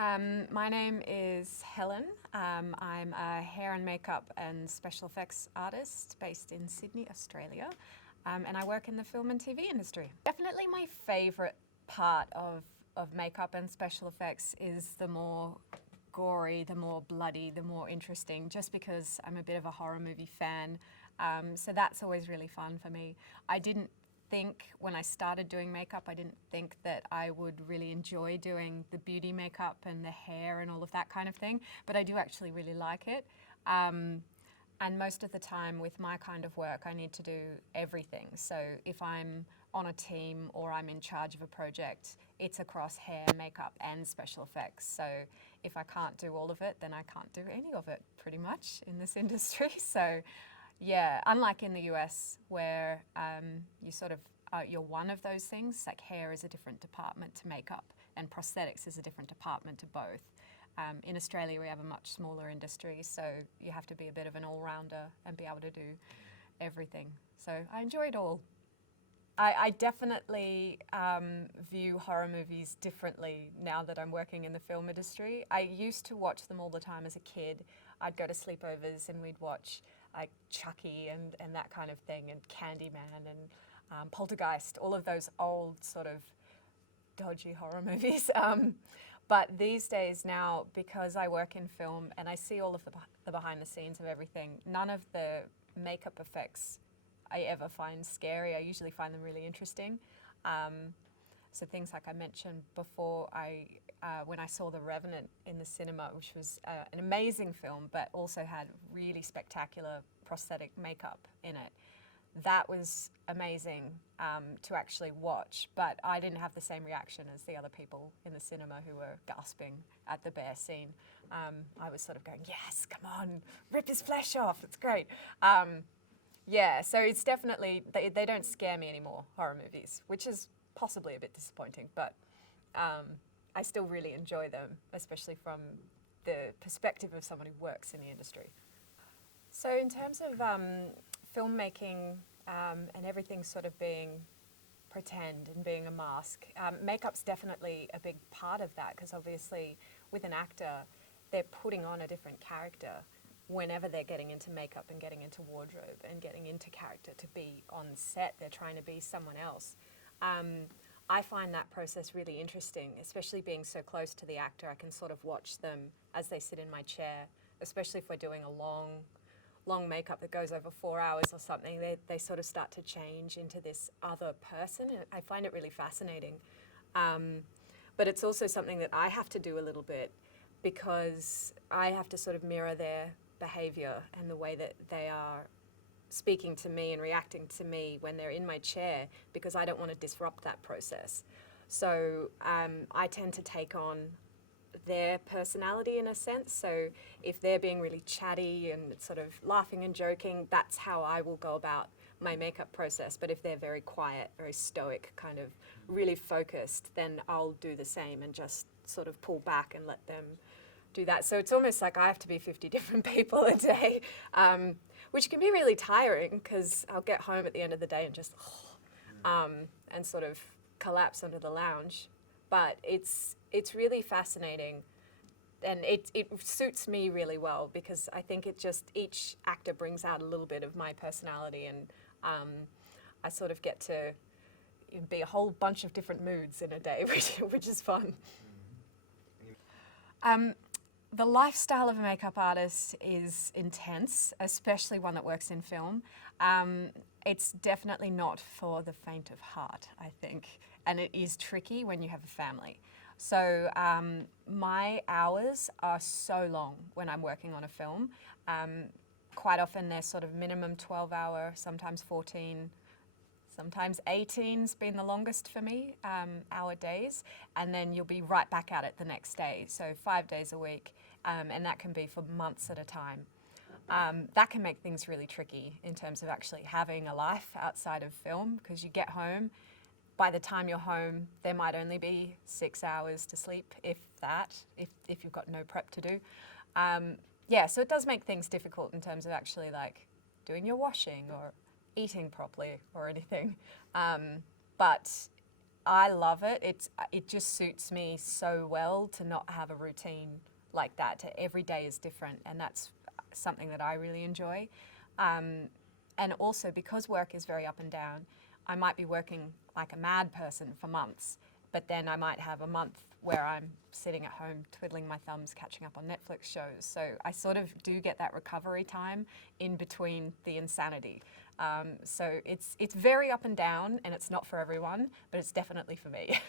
My name is Helen. I'm a hair and makeup and special effects artist based in Sydney, Australia, and I work in the film and TV industry. Definitely my favourite part of makeup and special effects is the more gory, the more bloody, the more interesting, just because I'm a bit of a horror movie fan. So that's always really fun for me. I didn't think when I started doing makeup, I didn't think that I would really enjoy doing the beauty makeup and the hair and all of that kind of thing, but I do actually really like it. And most of the time with my kind of work, I need to do everything. So if I'm on a team or I'm in charge of a project, it's across hair, makeup and special effects. So if I can't do all of it, then I can't do any of it pretty much in this industry. So yeah, unlike in the US where you sort of, you're one of those things, like hair is a different department to makeup and prosthetics is a different department to both. In Australia we have a much smaller industry, so you have to be a bit of an all-rounder and be able to do everything. So I enjoy it all. I definitely view horror movies differently now that I'm working in the film industry. I used to watch them all the time as a kid. I'd go to sleepovers and we'd watch like Chucky and that kind of thing, and Candyman and Poltergeist, all of those old sort of dodgy horror movies. But these days now, because I work in film and I see all of the behind the scenes of everything, none of the makeup effects I ever find scary. I usually find them really interesting. So things like I mentioned before, when I saw The Revenant in the cinema, which was an amazing film, but also had really spectacular prosthetic makeup in it. That was amazing to actually watch, but I didn't have the same reaction as the other people in the cinema who were gasping at the bear scene. I was sort of going, yes, come on, rip his flesh off, it's great. Yeah, so it's definitely, they don't scare me anymore, horror movies, which is possibly a bit disappointing, but I still really enjoy them, especially from the perspective of someone who works in the industry. So in terms of filmmaking and everything sort of being pretend and being a mask, makeup's definitely a big part of that, because obviously with an actor, they're putting on a different character whenever they're getting into makeup and getting into wardrobe and getting into character to be on set. They're trying to be someone else. I find that process really interesting, especially being so close to the actor. I can sort of watch them as they sit in my chair, especially if we're doing a long makeup that goes over 4 hours or something. They sort of start to change into this other person. I find it really fascinating. But it's also something that I have to do a little bit, because I have to sort of mirror their behaviour and the way that they are speaking to me and reacting to me when they're in my chair, because I don't want to disrupt that process. So I tend to take on their personality in a sense. So if they're being really chatty and sort of laughing and joking, that's how I will go about my makeup process. But if they're very quiet, very stoic, kind of really focused, then I'll do the same and just sort of pull back and let them do that. So it's almost like I have to be 50 different people a day, which can be really tiring, because I'll get home at the end of the day and just and sort of collapse under the lounge. But it's really fascinating, and it suits me really well, because I think each actor brings out a little bit of my personality, and I sort of get to be a whole bunch of different moods in a day, which is fun. The lifestyle of a makeup artist is intense, especially one that works in film. It's definitely not for the faint of heart, I think, and it is tricky when you have a family. So my hours are so long when I'm working on a film. Quite often they're sort of minimum 12-hour, sometimes 14, sometimes 18's been the longest for me, hour days, and then you'll be right back at it the next day, so 5 days a week, and that can be for months at a time. That can make things really tricky in terms of actually having a life outside of film, because you get home, by the time you're home, there might only be 6 hours to sleep, if that, if you've got no prep to do. Yeah, so it does make things difficult in terms of actually like doing your washing or eating properly or anything. But I love it. It just suits me so well to not have a routine like that. Every day is different, and that's something that I really enjoy. And also because work is very up and down, I might be working like a mad person for months, but then I might have a month where I'm sitting at home twiddling my thumbs, catching up on Netflix shows. So I sort of do get that recovery time in between the insanity. So it's very up and down, and it's not for everyone, but it's definitely for me.